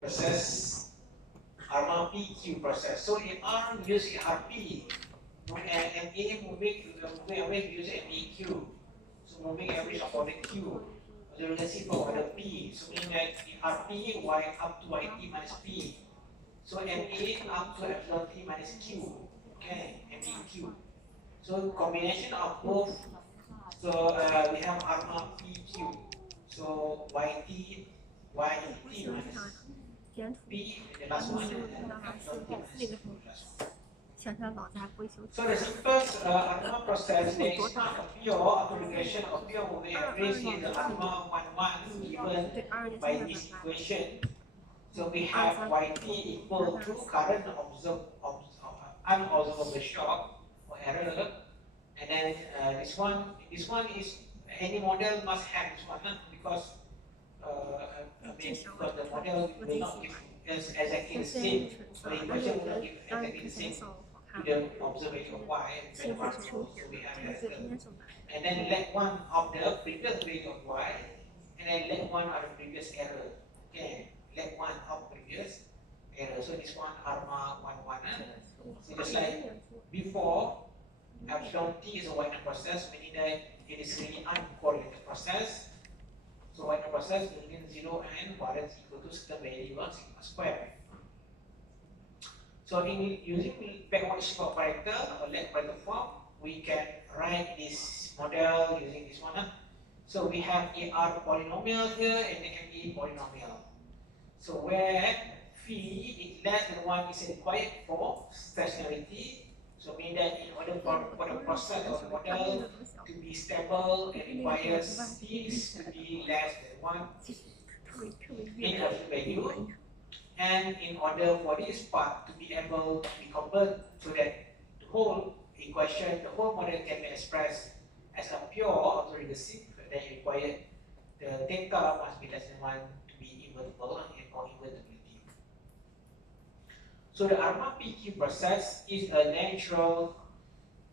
process ARMA PQ process. So in ARM use RP and A moving away use MEQ. So moving average of order Q. The relationship for order P. So meaning that in RP Y up to YT minus P. So MA up to epsilon T minus Q. Okay, MEQ. So combination of both. So we have ARMA PQ. So YT minus P, the last one, and epsilon T minus Q, the last one. 想想脑子还不会休息。 So the simplest ARMA process, there is not a pure application of pure moving average in the ARMA 11 given by this equation. So we have YT equal to current unobservable shock or error, and then this one is any model must have this one because because the model will not give us exactly the same, so the equation will not give exactly the same to the observation of y and so we have that. And then let one of the previous value of y, and then let one of the previous error. Okay, let one of previous error. So this one ARMA 11. So just like before, epsilon t is a Wagner process, meaning that it is really uncorrelated process. So Wagner process will mean 0 and variance equal to certain value on sigma square. So in using backward shift operator or lag operator form, we can write this model using this one. So we have AR polynomial here and the ME polynomial. So where phi is less than 1 is required for stationarity. So mean that in order for the process or model to be stable, it requires this to be less than 1 in absolute value. And in order for this part to be able to be converted so that the whole equation, the whole model can be expressed as a pure autoregressive, then you require the theta must be less than 1 to be invertible or invertibility. So the ARMA PQ process is a natural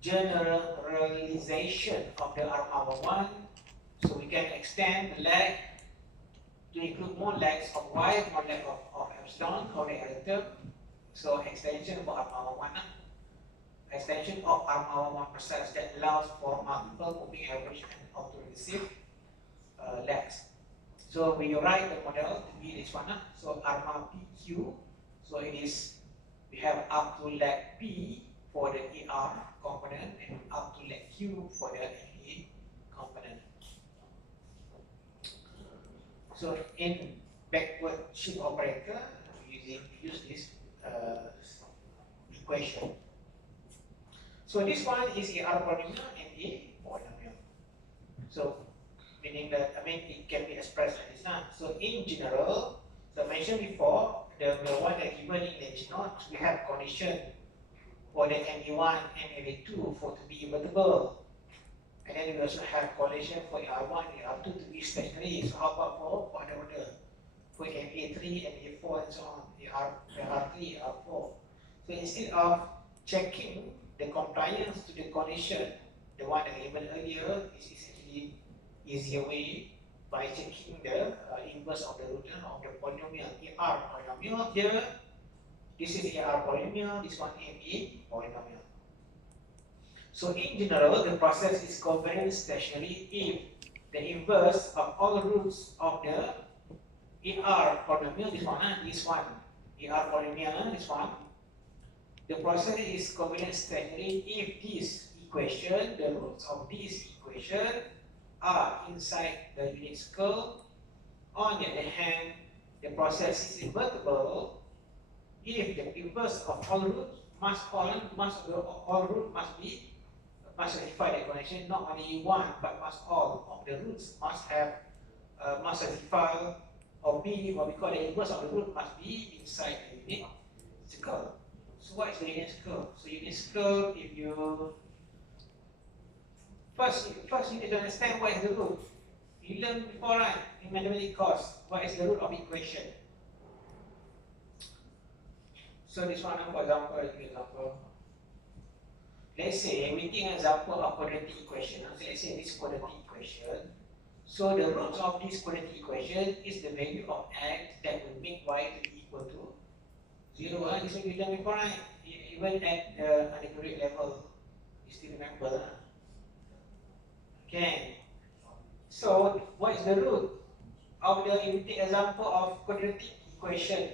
generalization of the ARMA 1. So we can extend the lag to include more lags of y, more lag of epsilon or the error term. So extension of ARMA 1, extension of ARMA 1 process that allows for multiple moving average and autoregressive lags. So we write the model to be this one. So ARMA PQ. So it is, we have up to lag P for the ER component and up to lag Q for the ME component. So in backward shift operator, we use this equation. So this one is ER polynomial and A polynomial. So meaning that it can be expressed like this now. So in general, so I mentioned before, the one that given in the H note, we have condition for the ME1 and ME2 for to be invertible. And then we also have correlation for R1 and R2 to be stationary. So how about for other order? For MA3, MA4 and so on, R3, R4. So instead of checking the compliance to the condition, the one that I given earlier, is actually easier way by checking the inverse of the root of the polynomial. AR polynomial here, this is AR polynomial, this one ME polynomial. So in general, the process is covariant stationary if the inverse of all roots of the ER polynomial, this one, ER polynomial, this one, the process is covariant stationary if this equation, the roots of this equation are inside the unit circle. On the other hand, the process is invertible if the inverse of all roots all roots must satisfy the condition, not only one, but all of the roots must satisfy or be what we call the inverse of the root must be inside the unit circle. So what is the unit circle? So unit circle, if you first you need to understand what is the root. You learned before, right? In mathematics course, what is the root of equation? So this one, for example, let's say we take an example of quadratic equation. So let's say this quadratic equation. So the roots of this quadratic equation is the value of x that will make y to be equal to 0. This one you done before, right? Even at the undergraduate level, you still remember. Okay. So what is the root of the, if we take example of quadratic equation,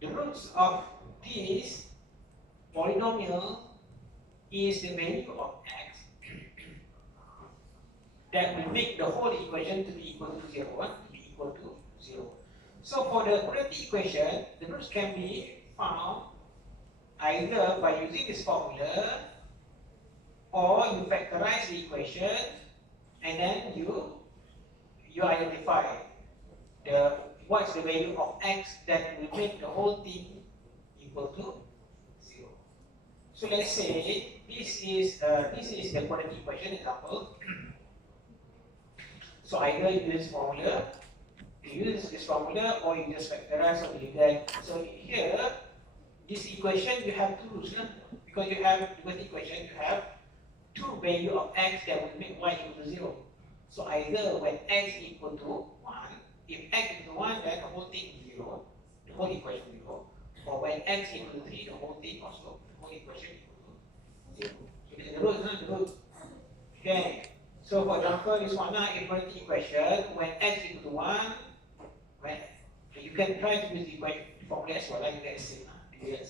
the roots of this polynomial is the value of x that will make the whole equation to be equal to 0, to be equal to 0. So for the quadratic equation, the roots can be found either by using this formula, or you factorize the equation and then you identify what's the value of x that will make the whole thing equal to 0. So let's say this is the quadratic equation example. So either you use formula, you use this formula, or you just factorize or you get. So here, this equation you have two roots, because you have the equation you have two value of x that will make y equal to 0. So either when x equal to 1, if x equal to 1, then the whole thing is 0, the whole equation is 0. Or when x equal to 3, the whole thing also, the whole equation equal to 0. So this is the root, the root. Okay. So for example, this one a quadratic equation, when x equal to 1, when you can try to use the equation formula as well, like you get the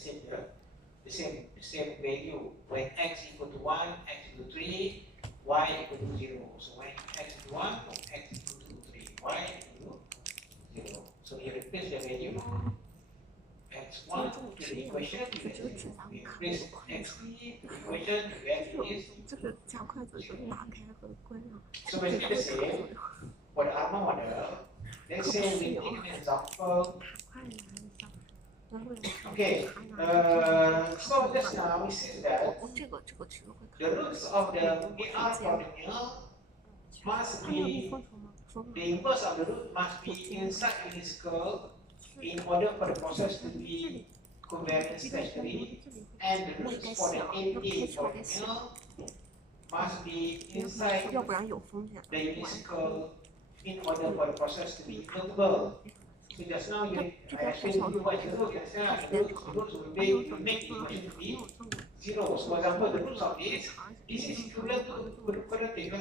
same value. When x equal to 1, x equal to 3, y equal to 0. So when x equal to 1, x equal to 3, y equal to 0. So you replace the value x1 to the equation, you replace x3 to the equation, the value is 0. So basically the same for the ARMA model. Let's say we take an example. Okay, so just now we see that the roots of the AR polynomial must be, the inverse of the root must be inside this curve in order for the process to be covariance stationary, and the roots for the NA polynomial must be inside the unit circle in order for the process to be invertible. So just now I explained to you what the root is. The roots will make the equation to be 0. So for example, the roots of this is equivalent to the quadratic.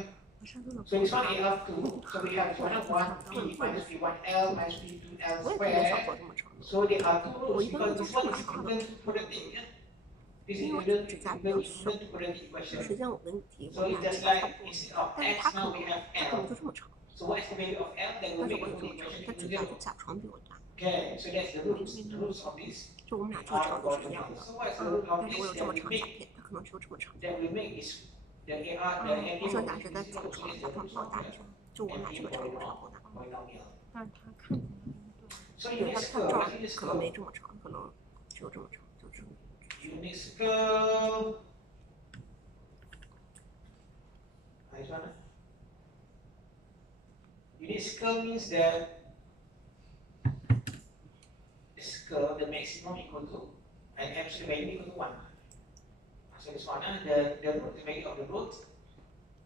So this one AR2, so we have 1P minus P1L minus P2L squared. So there are two roots because this one is equivalent to quadratic. This is equivalent to quadratic equation. So it's just like instead of x, now we have L. So what is the value of L that will make the equation equal to 0? Okay, so that's the roots of this AR polynomial. So what is the root of this that we make is the AR, the NA polynomial. So it's the roots of the NA polynomial. So unit circle, unit circle. Unit circle. Nice one. Unit circle means that the circle, the maximum equal to, and absolute value equal to 1. So this one, the root, the value of the root,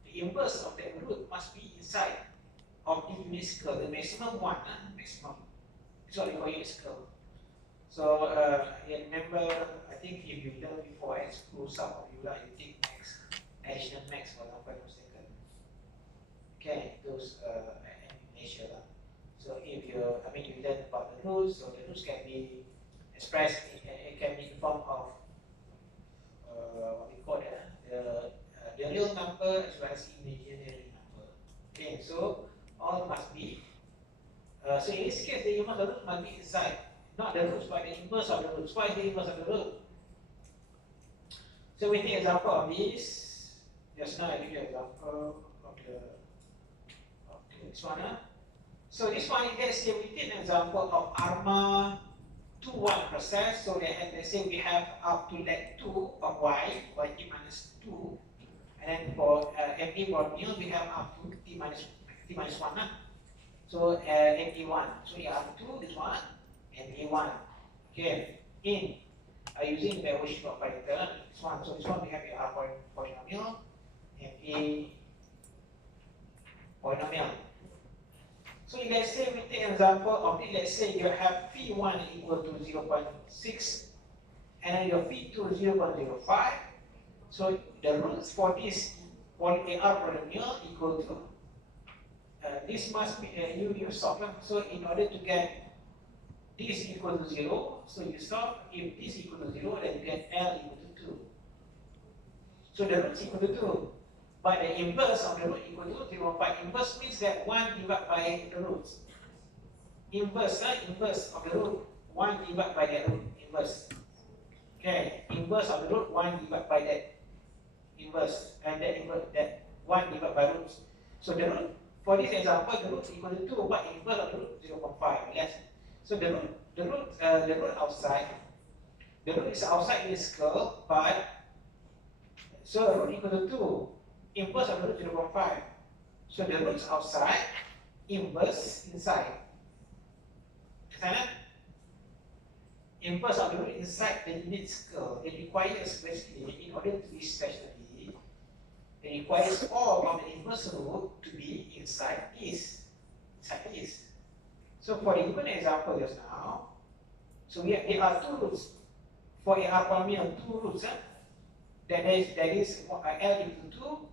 the inverse of that root must be inside of the unit circle, the maximum 1, maximum. That's what we call unit circle. So you remember, I think if you learned before at school, some of you like you take max, additional max for example, I'm mistaken. Okay, those in Asia. So if you, you learn about the roots, so the roots can be expressed, it can be in the form of what we call the real number as well as imaginary number. Okay, so all must be, so in this case the inverse of the root must be inside, not the roots but the inverse of the roots. Why is the inverse of the root? So we take example of this. Just now I give you an example of this one. So this one, let's say we take an example of ARMA 2-1 process. So let's say we have up to leg 2 of y t minus 2. And then for MA polynomial, we have up to t minus 1. So MA1. So AR2, this one, MA1. Okay, in using the Cauchy operator, this one. So this one we have AR polynomial, MA polynomial. So let's say we take an example of it. Let's say you have phi1 equal to 0.6 and then your phi2 0.05. So the roots for this AR polynomial equal to this must be you solve. So in order to get this equal to 0, so you solve. If this equal to 0, then you get L equal to 2. So the roots equal to 2. But the inverse of the root equal to 0.5. Inverse means that 1 divided by the roots. Inverse of the root, 1 divided by that root. Inverse. Okay, inverse of the root, 1 divided by that inverse. And that inverse, that 1 divided by roots. So the root, for this example, the root equal to 2, but inverse of the root, 0.5. Yes. So the root outside, the root is outside this curve, but so root equal to 2. Inverse of the root 0.5. So the roots outside, inverse inside. Sana? Inverse of the root inside the unit circle. It requires basically, in order to be stationary, it requires all of the inverse root to be inside this. So for the given example just now, so there are two roots. For AR polynomial, two roots. That is L equal to 2.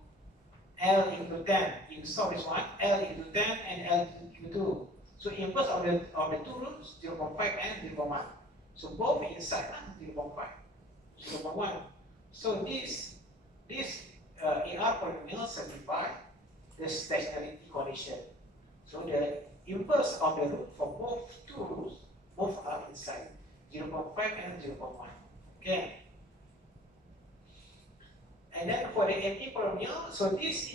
L equal to 10. You solve this one. L equal to 10 and L equal to 2. So inverse of the two roots, 0.5 and 0.1. So both inside 0.5, 0.1. So this AR polynomial satisfy the stationarity condition. So the inverse of the root for both two roots, both are inside 0.5 and 0.1. Okay. And then for the MA polynomial, so this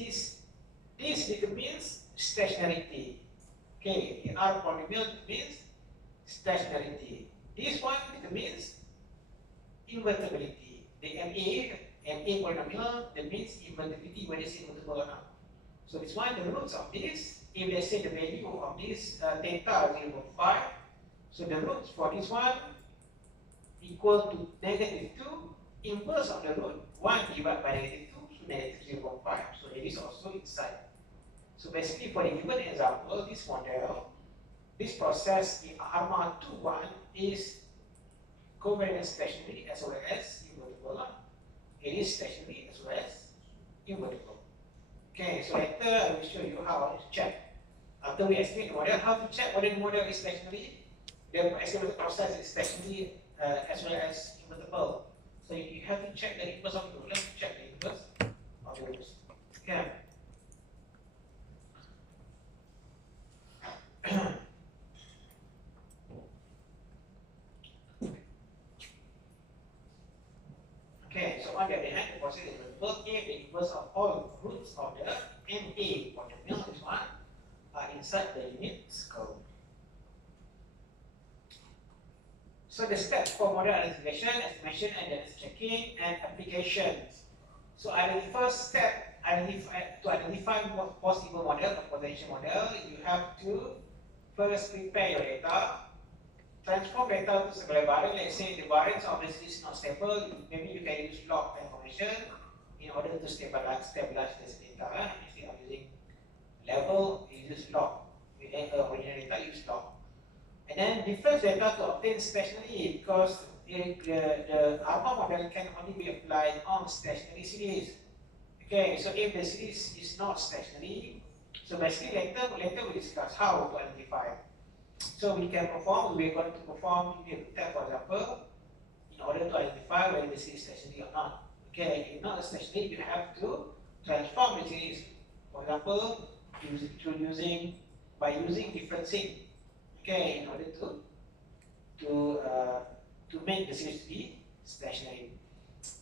determines stationarity. Okay, the R polynomial means stationarity. This one determines invertibility. The MA polynomial that means invertibility, whether it's invertible or not. So this one, the roots of this, if they say the value of this theta 0.5, so the roots for this one equal to -2. Inverse of the root, 1 divided by -2, so -0.5. So it is also inside. So basically, for the given example, this model, this process in ARMA 2.1 is covariant stationary as well as invertible. It is stationary as well as invertible. Okay, so later I will show you how to check. After we explain the model, how to check whether the model is stationary. The estimated process is stationary as well as invertible. So you have to check the inverse of the root. Let's check the inverse of the roots. Okay. Okay, so on the other hand, the process is invertible if the inverse of all roots of the MA polynomial, this one, are inside the unit circle. So the steps for model identification, estimation, and then checking and applications. So first step, to identify what possible model or potential model, you have to first prepare your data, transform data to several variables. Let's say the variance obviously is not stable. Maybe you can use log information in order to stabilize this data. Instead of using level, you use log. With original data, you use log. And then difference data to obtain stationary, because the ARMA model can only be applied on stationary series. Okay, so if the series is not stationary, so basically later we discuss how to identify. So we're going to perform, for example, in order to identify whether the series is stationary or not. Okay, if not stationary, you have to transform the series. For example, by using differencing. Okay, in order to make the series be stationary.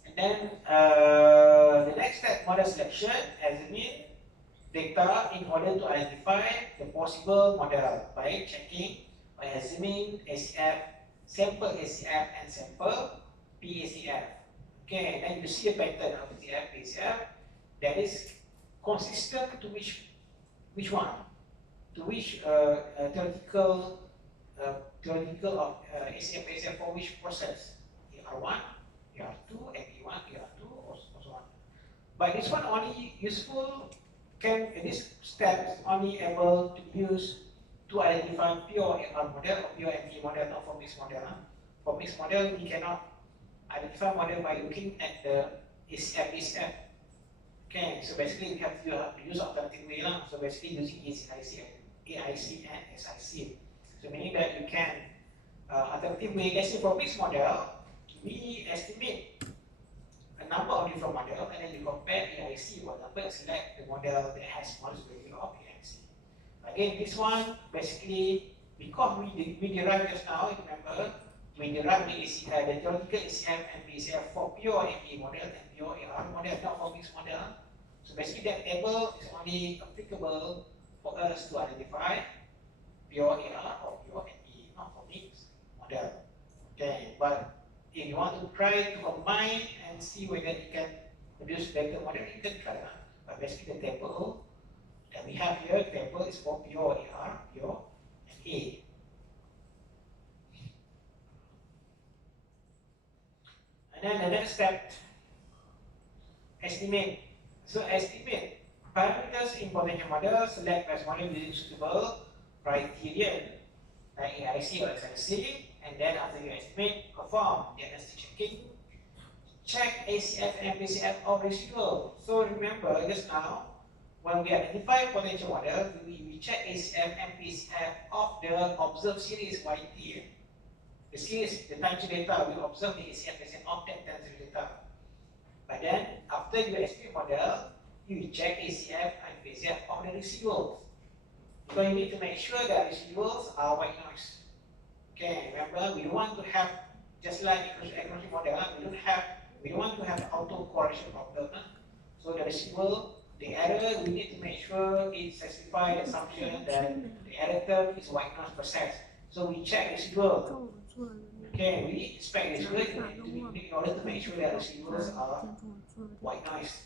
And then the next step, model selection, examine data in order to identify the possible model by examining ACF, sample ACF and sample PACF. Okay, and then you see a pattern of ACF, PACF that is consistent to which one? To which theoretical of ACF, PACF for which process? ER1, ER2, MP1, ER2, or so on. But this one only useful, this step is only able to be used to identify pure AR model or pure MV model, not for mixed model. For mixed model, we cannot identify model by looking at the ACF. Okay, so basically we have to use alternative way lah. So basically using AIC and SIC. So meaning that you can alternative way. Let's say for mixed model, we estimate a number of different models and then you compare AIC, for example, select the model that has most value of AIC. Again, this one basically because we derived just now, remember, we derived the theoretical ACF and BCF for pure MV model and pure AR model, not for mixed model. So basically that table is only applicable for us to identify pure AR or pure MV, not for mixed model. Okay, but if you want to try to combine and see whether you can produce better model, you can try that. But basically the table that we have here, the table is for pure AR, pure MV. And then the next step, estimate. So estimate parameters in potential model, select best model using suitable criterion like AIC or SIC, and then after you estimate, perform diagnostic checking, check ACF and PCF of residual. So remember just now, when we identify potential model, we check ACF and PCF of the observed series YT. The series, the time series data, we observe the ACF and PCF of that time series data. But then, after you estimate model, you check ACF and PCF of the residuals. So you need to make sure that residuals are white noise. Okay, remember, we don't want to have, just like accuracy model, we don't want to have auto correction problem. So the residual, the error, we need to make sure it specifies the assumption that the error term is white noise process. So we check residual. Okay, we inspect residual in order to make sure that residuals are white noise.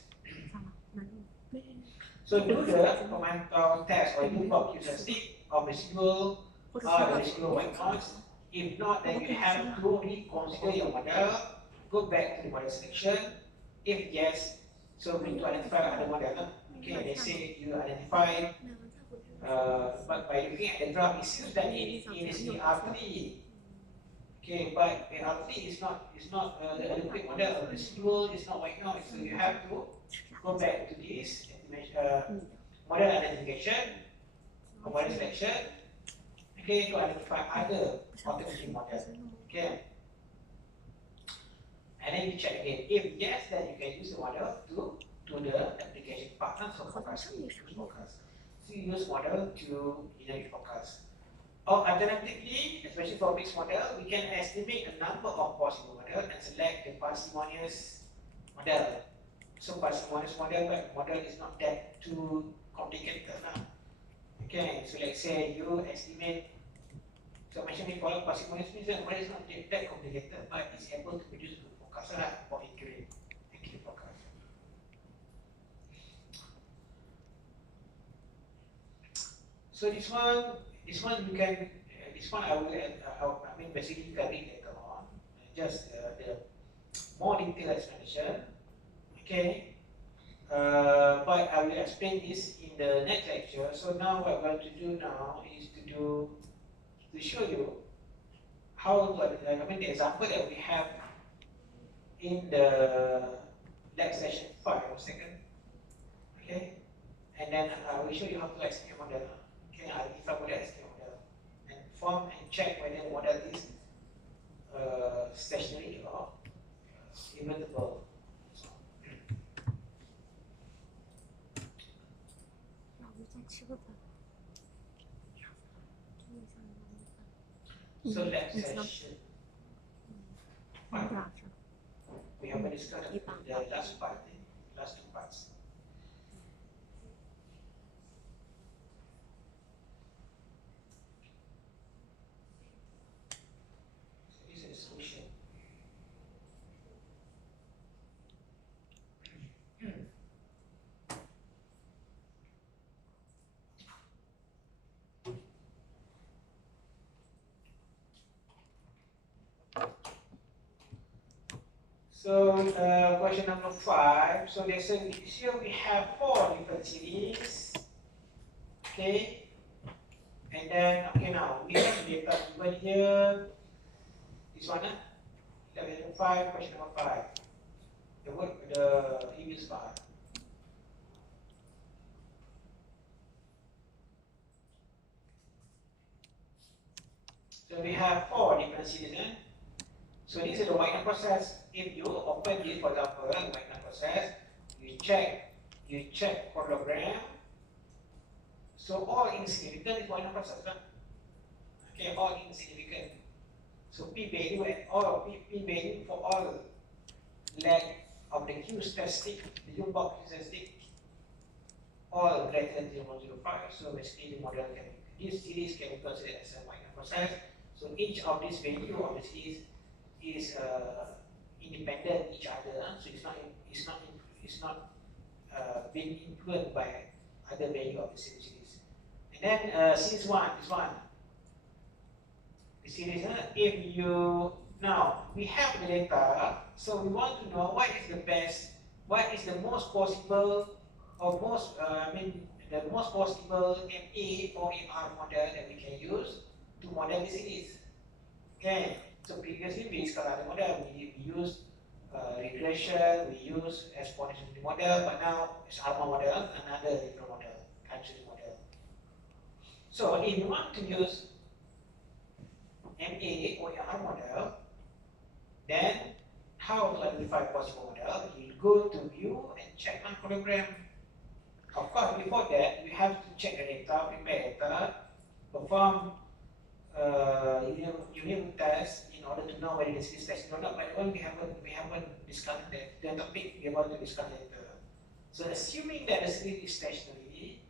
So do the Kommentar test or do block heuristic of residual the residual white noise. If not, then you have to reconsider your model, go back to the model selection. If yes, so we need to identify other model. Okay, they say you identify, but by looking at the graph, it seems that it is AR3. Okay, but AR3 is not the adequate model. The residual is not white noise, so you have to go back to this model identification or model selection. Okay, to identify other alternative models. Okay, and then you check again. If yes, then you can use the model to the application partner for focus. So you use model to generate focus. Or alternatively, especially for mixed model, we can estimate a number of possible models and select the parsimonious model. So parsimonious model, but model is not that too complicated. Okay, so let's say you estimate. So mentioned before, parsimonious means that model is not that complicated, but it's able to produce good focus for accurate focus. So this one you can, I mean basically you can read later on, just the more detailed explanation. Okay, but I will explain this in the next lecture. So now what we're going to do now is to show you how to, the example that we have in the next session 5 second. Okay, and then I will show you how to estimate model. Okay, identify model, estimate model, and form and check whether the model is stationary or invertible. So let's session 5. We have discussed the last part, the last 2 parts. So this is solution. So question number 5. So they say here we have 4 different series. Okay, And then, okay, now we have data given here. This one, level 5, question number 5. The previous part. So we have 4 different series. So this is the Wagner process. If you open this, for example, Wagner process, you check chronogram. So all insignificant is Wagner process. Okay, all insignificant. So P value and all P value for all leg of the Q statistic, the U box statistic, all greater than 0.05. So basically the model can be, this series can be considered as a Wagner process. So each of this value of the series is independent each other. So it's not being influenced by other value of the same series. And then series 1, this one. The series, if you, now we have the data, so we want to know what is the best, what is the most possible, or most, the most possible MA or AR model that we can use to model the series. Okay, so previously we discussed other model, we use regression, we use exponential model, but now it's ARMA model, another different model, country model. So if you want to use MA or AR model, then how to identify possible model? You go to view and check on chronogram. Of course, before that, you have to check the data, prepare data, perform unit test in order to know whether this is tested or not. But when we haven't discussed the topic, we are going to discuss later. So assuming that the series is stationary,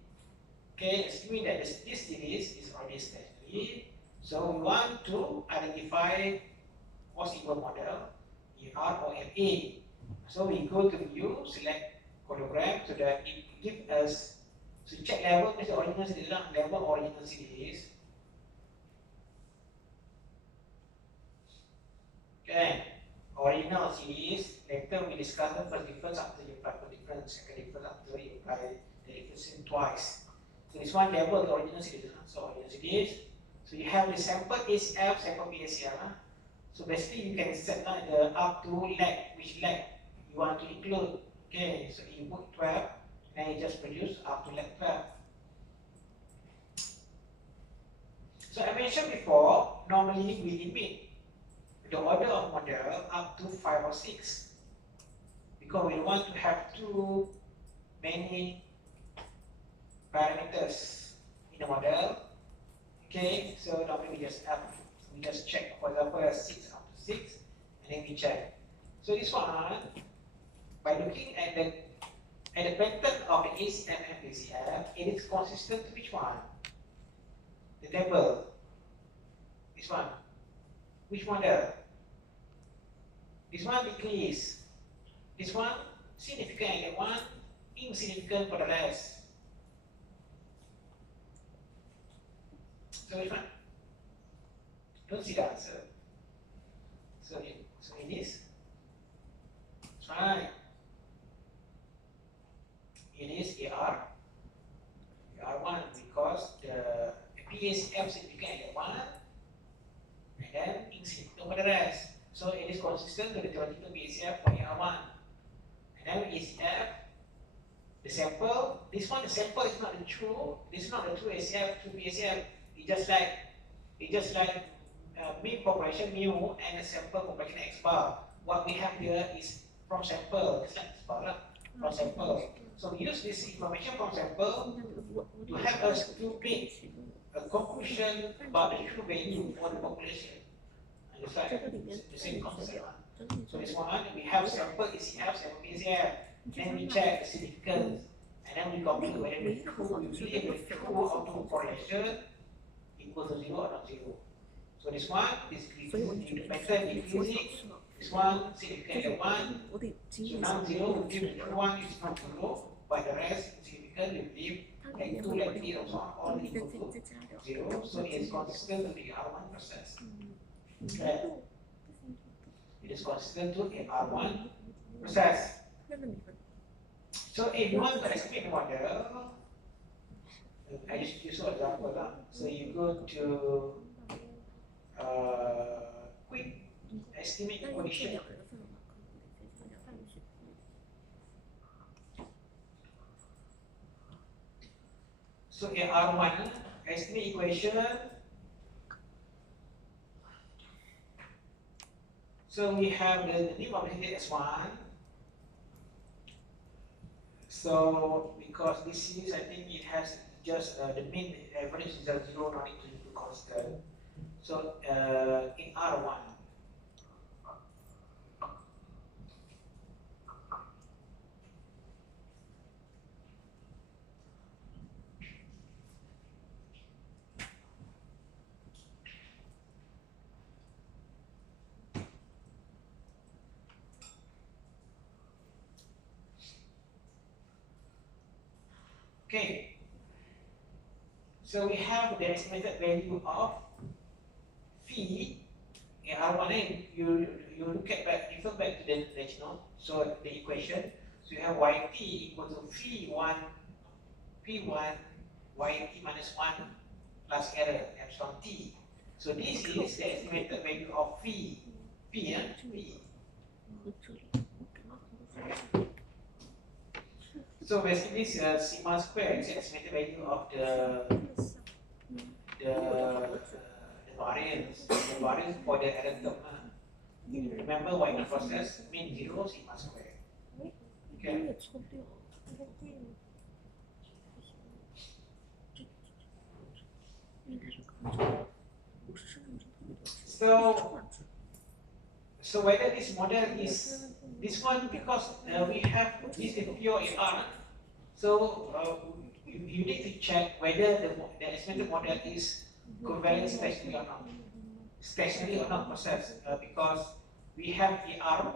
okay, assuming that this series is already stationary, so we want to identify possible model, ER or MA. So we go to view, select chronogram so that it gives us, so check level is the original series, level original series. Okay, original series, later we discuss the first difference after you apply the difference, second difference after you apply the difference twice. So this one level the original series, so original series. So you have the sample ACF, sample PACF. So basically you can set the up to leg, which leg you want to include. Okay, so you put 12, and you just produce up to leg 12. So I mentioned before, normally we limit the order of model up to 5 or 6 because we want to have too many parameters in the model. Okay, so normally we just check, for example, 6 up to 6, and then we check. So this one, by looking at the pattern of the ACF and PCF, it is consistent to which one? The table. This one. Which model? This one decrease. This one significant and that one insignificant for the rest. So which one? Don't see the answer. So it is. That's right. It is AR1 because the PACF significant at one and then insignificant for the rest. So it is consistent to the theoretical PACF for AR1. And then ACF, the sample, this one the sample is not the true, this is not the true ACF, true PACF. It's just like mean population mu and the sample population x bar. What we have here is from sample, it's like x bar from sample. So we use this information from sample to help us to make a conclusion about the true value for the population. Understand? The same concept. So this one, we have sample ACF, sample PACF, then we check the significance, and then we compute whether the true, usually the true autocorrelation equals to 0 or not 0. So this one is pattern decreasing, this one significant at 1, so now 0 will give the true one is not 0, but the rest significant will give like 2, like 3, and so on, all equal to 0. So it is consistent to the R1 process. Okay. It is consistent to the R1 process. So if you want to explain the model, I just use an example lah. So you go to quick estimate 那是 condition. 两人份的嘛，可能得再加饭去。 So in R1 estimate equation. So we have the name of the S1. So because this is, I think it has just the mean average is 0, not need to do constant. So in R1, okay. So we have the estimated value of phi in R1. You look at back, refer back to the original. So the equation. So you have yt equal to phi1 yt minus 1 plus error epsilon t. So this is the estimated value of phi. Phi. 和这里，我感到很多。 So basically, this sigma square is the estimated value of the variance for the error term. Remember, y not process mean 0 sigma square. Okay. So whether this model is this one, because we have this is pure AR. So you need to check whether the estimated model is covariance stationary or not. Stationary or not process, because we have AR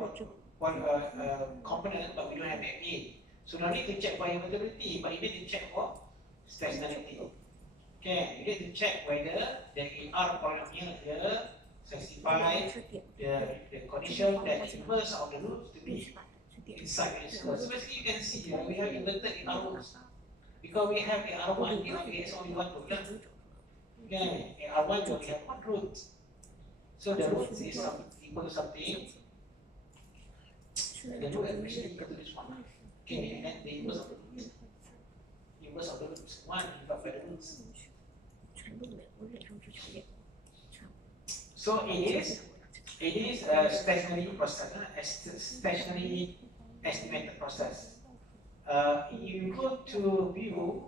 component, but we don't have MA. So no need to check for invertibility, but you need to check for stationarity. Okay, you need to check whether the AR polynomial here specify the condition that the inverse of the roots to be inside the circle. So basically you can see here we have inverted in our roots. Because we have AR1, you know, it's only one root. Okay, AR1 we only have one root. So the root is equal to something. The root is actually equal to this one. Okay, and then the inverse of the root. Inverse of the root is 1 divided by the roots. So it is a stationary process, a stationary estimated process. You go to view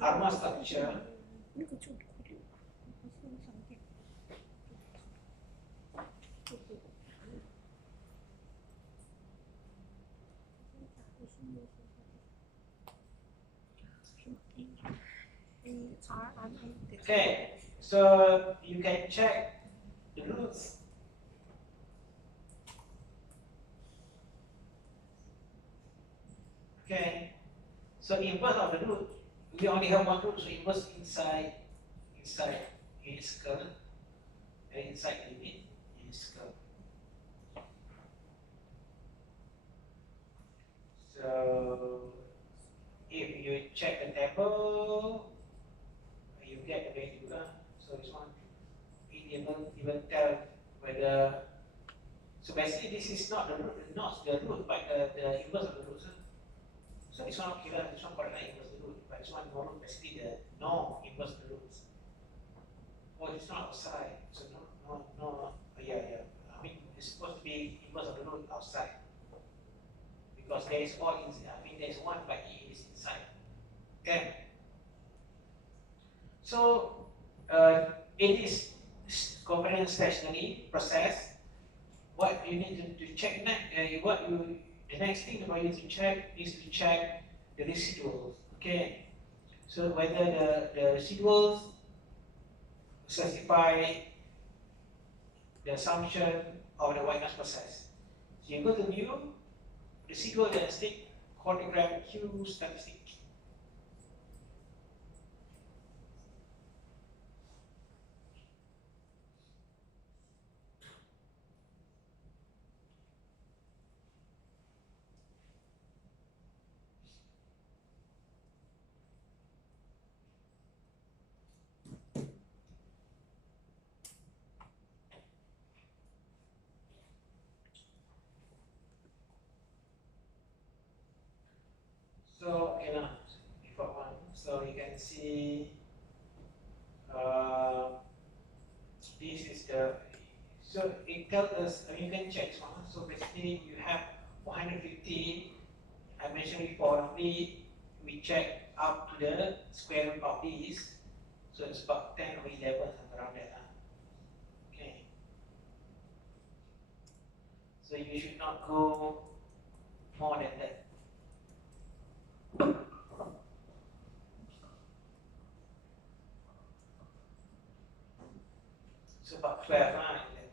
ARMA structure. Okay, so you can check the roots. Okay, so inverse of the root, we only have one root, so inverse inside a circle, and inside limit in circle. So if you check the table, you get the value. So this one, it even tell whether. So basically, this is not the root, but the inverse of the root. So this one okay, this one correct inverse the root, but this one no root, basically the no inverse the roots. Oh, it's not outside, so no. Yeah. I mean, it's supposed to be inverse of the root outside, because there is all in. I mean, there is one, but it is inside. Okay. So it is covariance stationary process. What you need to check next, the next thing for you to check is to check the residuals. Okay, so whether the residuals specify the assumption of the white mass process. So you go to view residual statistic, quadrigram Q statistic. formula, default one. So you can see this is the, so it tells us, I mean, you can check this one. So basically you have 450, I mentioned before, normally we check up to the square root of this. So it's about 10 or 11, something around that. Okay. So you should not go more than that. So about 12,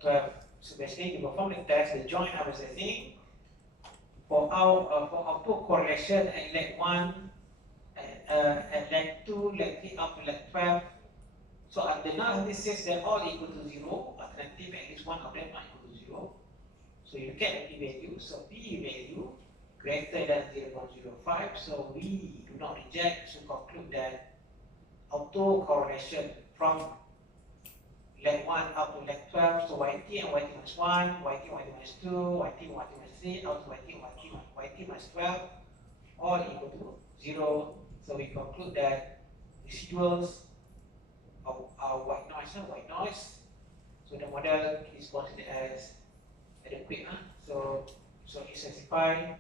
12. So basically you perform the test, the joint I was saying, for output correlation at leg 1, at leg 2, leg 3, up to leg 12. So the analysis they're all equal to 0, alternative at least one of them not equal to 0. So you get the p value, so p value greater than 0.05, so we do not reject, so conclude that autocorrelation from leg 1 up to leg 12, so yt and yt minus 1, yt and yt minus 2, yt and yt minus 3, out to yt and yt minus 12, all equal to 0, so we conclude that residuals are white noise, so the model is considered as adequate. So you specify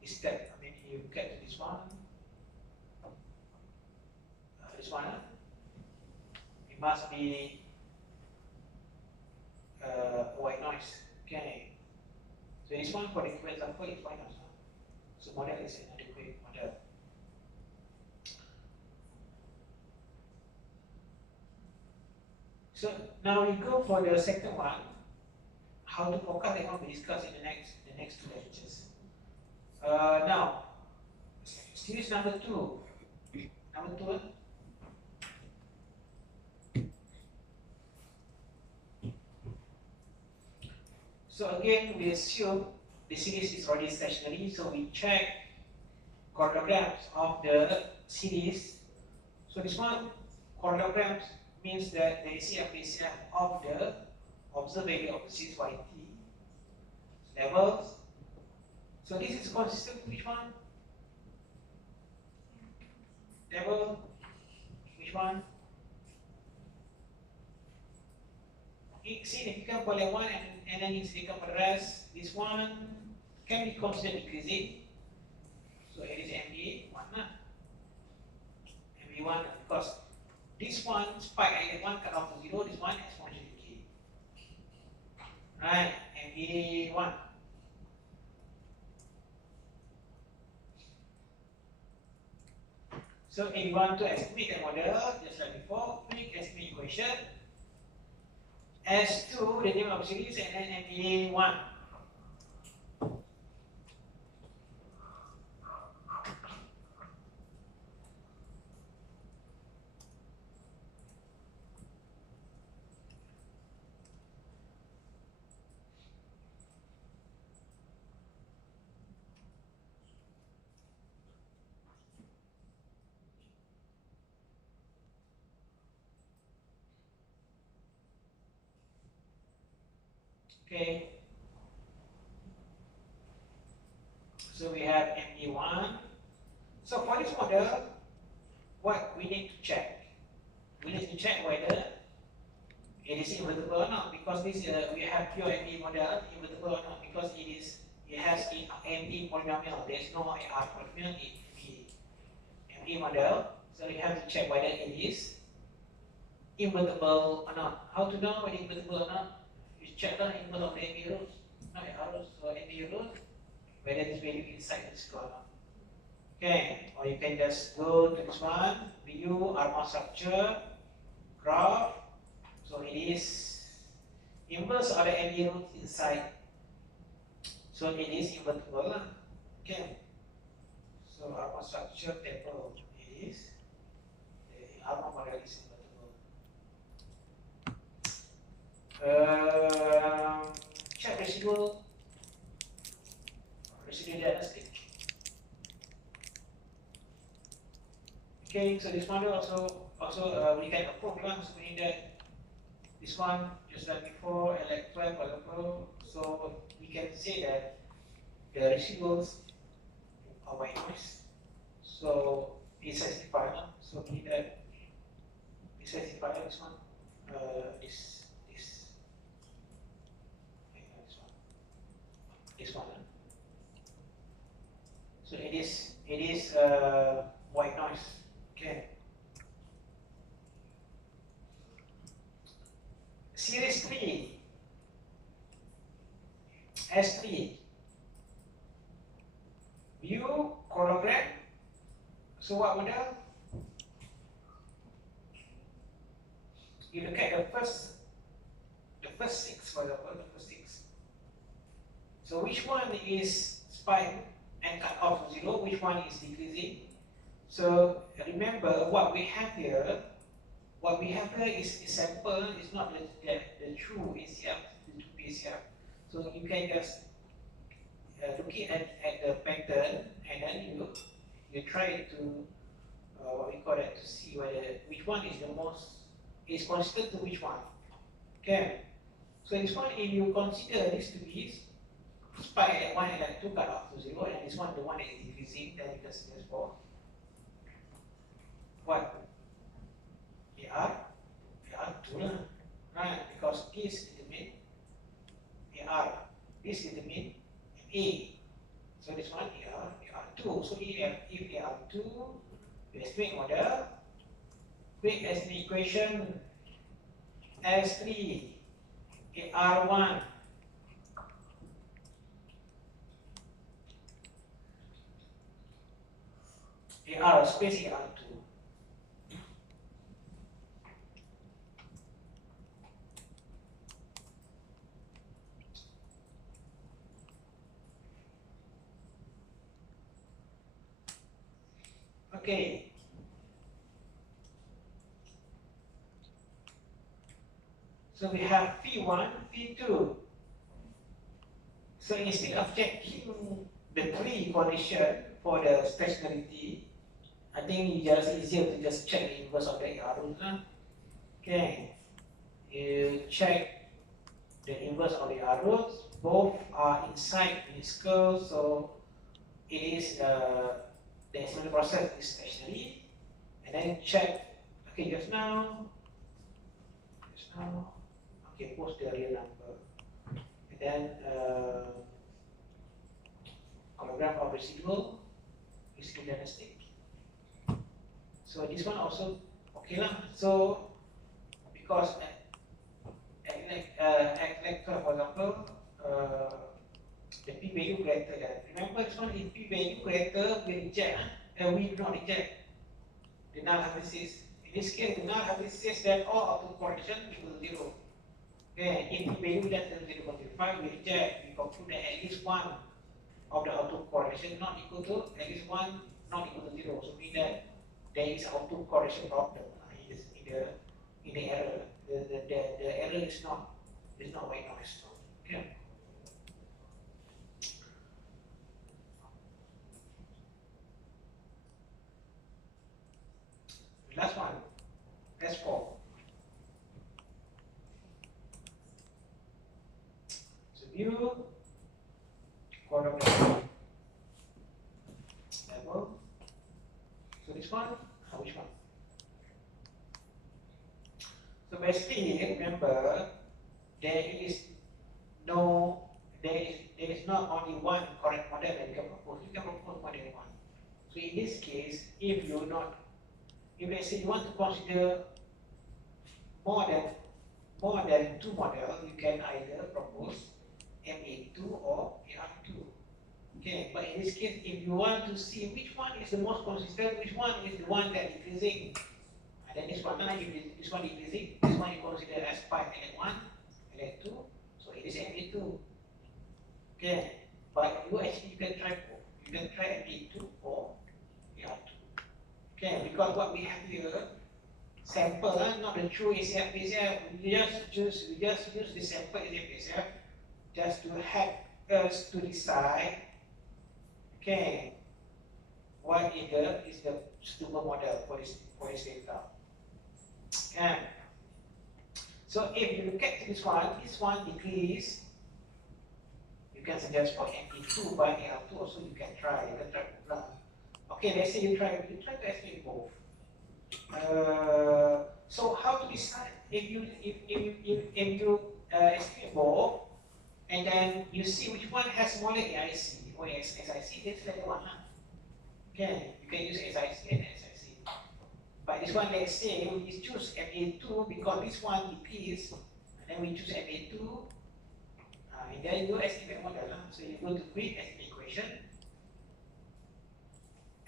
this step, I mean you get to this one, it must be white noise. Okay. So this one, for example, is white noise. So model is an adequate model. So now we go for the second one. How to forecast, that will be discussed in the next two lectures. Now, series number 2. Number 2. So again, we assume the series is already stationary, so we check chronograms of the series. So this one, chronograms means that the ACF of the observed value of the series yt levels. So this is consistent with which one? Level, which one? Significant for level 1 and then insignificant for the rest. This one can be considered decreasing. So it is MV1. MV1 because this one spike at 1 cut off to 0, this one exponential decay. Right, MV1. So if you want to estimate the model, just like before, quick estimate equation. S2, the name of series, and then MVA1. Okay. So we have MV1. So for this model, what we need to check? We need to check whether it is invertible or not, because this we have pure MV model, invertible or not, because it has MV polynomial. There is no AR polynomial in MV model. So we have to check whether it is invertible or not. How to know whether invertible or not? You check the inverse of the MV root, not AR root, so MV root, whether this value inside the score or not. Okay, or you can just go to this one, view Armor structure, graph. So it is inverse of the MV root inside. So it is invertible. Okay. So Armor structure table is the Armor model is invertible. Check residual diagnostic. Okay, so this one also we can approve one, so meaning that this one just like before, like 12 for example, so we can say that the residuals are white noise. So specify, so we need a specify this one, this this one. So it is white noise. Okay. Series 3, S3, view hologram. So what model? You look at the first 6, for example, the first 6. So which one is spike and cut off to 0? Which one is decreasing? So remember what we have here. What we have here is a sample. It's not the true ACF, the true ACF. So you can just looking at the pattern, and then you try to what we call it, to see whether which one is the most is consistent to which one. Okay. So this one, if you consider these to be spike at 1 and at 2 cut off to 0, and this one, the one that is decreasing, then you can suggest for what? AR2 lah, right? Because this determine AR, this determine A. So this one AR2. So if AR2, you estimate model, create as an equation S3 AR1 AR space AR2. Okay. So we have P1, P2. So instead of checking the 3 condition for the stationarity, I think it's just easier to just check the inverse of the AR rule. Okay. You check the inverse of the AR rules. Both are inside minuscule, so it is the assembly process is stationary. And then check, okay, just now, okay, post the real number. And then hologram of residual is dynastic. So this one also okay lah. So because for example, the p value greater than. Remember this one, if p value greater, we reject, and we do not reject the null hypothesis. In this case, the null hypothesis that all autocorrelation equal to 0. Okay, if p value less than 0.5, we reject. We conclude that at least one of the autocorrelation not equal to at least one not equal to 0. So mean that there is autocorrelation problem in the error. The error is not white noise. Okay. Last one, S4. So view column level. So this one, which one? So basically, remember, there is not only one correct model that you can propose. You can propose more than one. So in this case, if let's say you want to consider more than 2 models, you can either propose MA2 or AR2. Okay, but in this case, if you want to see which one is the most consistent, which one is the one that is decreasing, and then this one, if this one decreasing, this one you consider as spike LN1, LN2, so it is MA2. Okay, but you can try MA2 or AR2. Okay, because what we have here, sample, not the true ACF. We just use the sample ACF just to help us to decide, okay, what is the suitable model for this data. Okay. So if you look at this one decrease, you can suggest for MA2 by AR2 also you can try. Okay, let's say you try to estimate both. So how to decide if you estimate both, and then you see which one has smaller AIC or SIC, that's like one. Okay, you can use SIC and SIC. But this one, let's say we choose MA2 because this one decrease, and then we choose MA2, and then you estimate model. So you go to quick estimate equation.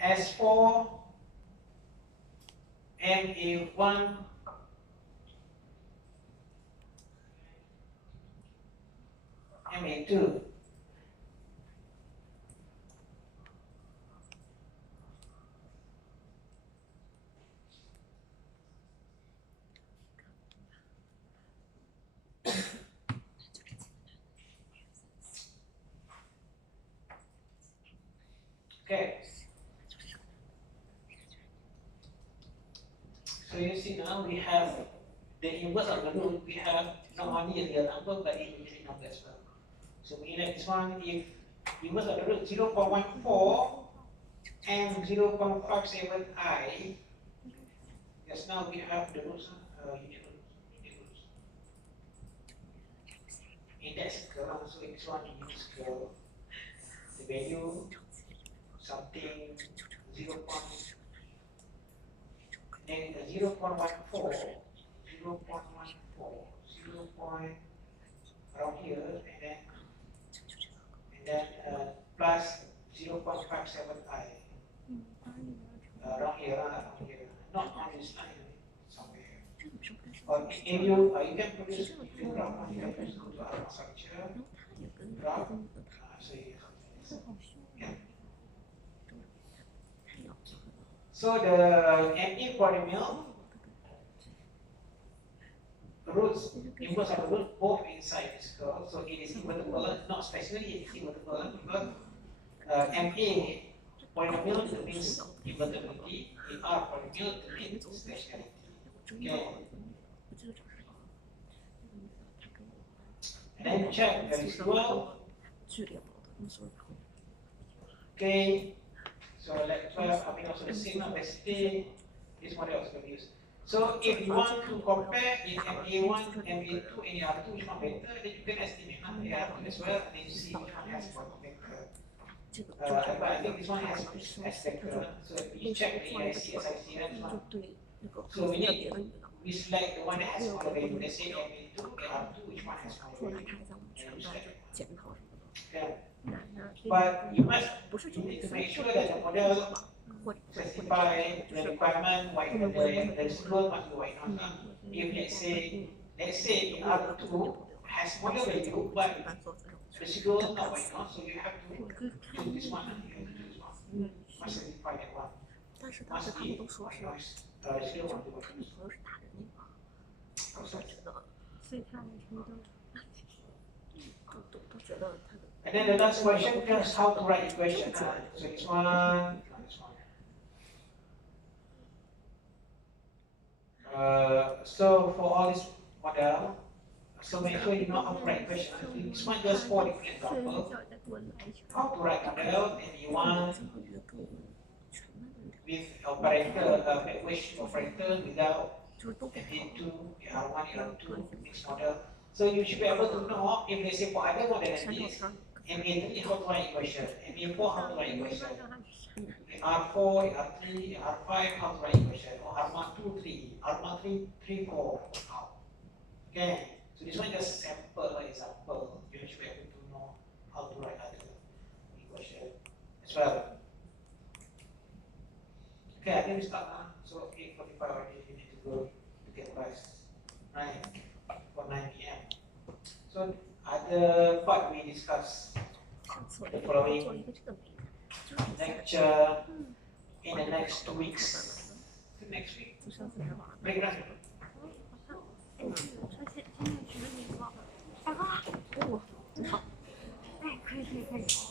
As for MA1, MA2, okay. So you see now we have the inverse of the root, we have not only a real number but imaginary number as well. So we like this one, if inverse of the root 0.14 and 0.57i, just now we have the roots, unit roots. Index curve, so this one we use curve. The value something 0. Then 0.14, 0 point around here, and then plus 0.57i around here, not on this line, somewhere. Or if you can produce, if you graph, you can produce go to our structure, graph, so you yeah. So the ME polynomial roots, inverse of the root, both inside this curve, so it is invertible, not specifically it is invertible because MA polynomial determines invertibility, R polynomial determines stationarity. Okay. And then check the residual. Okay. So like 12, I mean also the same basically this model also used. So if you want to compare in MA1, MA2, and AR2, which one better, then you can estimate AR2 as well, and then you see which one has more vector. But I think this one has S vector. So you check the AIC, SIC, and this one. So we select the one that has more value. Let's say MA2, AR2, which one has more value. And we select it. Okay. But you need to make sure that the model specify the requirement, why the residual must be wide enough. If let's say R2 has model value, but residual not wide enough, so you have to do this one, you have to do this one. Must specify that one. Must be wide noise, residual must be wide noise. And then the last question is how to write equation. So this one, this one. So for all this model, so make sure you know how to write equation. This one just for the example. How to write model and you want with operator, equation operator without into R1, R2 mixed model. So you should be able to know if they say for other model than this, MA3 how to write equation, MA4 how to write equation, R4, R3, R5 how to write equation, or R1, 2, 3, R1, 3, 4, how. Okay, so this one just sample example. You should be able to know how to write other equation as well. Okay, I think we start now. So 8:45 already, you need to go to get class 9 for 9 p.m. So other part we discuss the following lecture in the next 2 weeks. Next week, playground. 可以。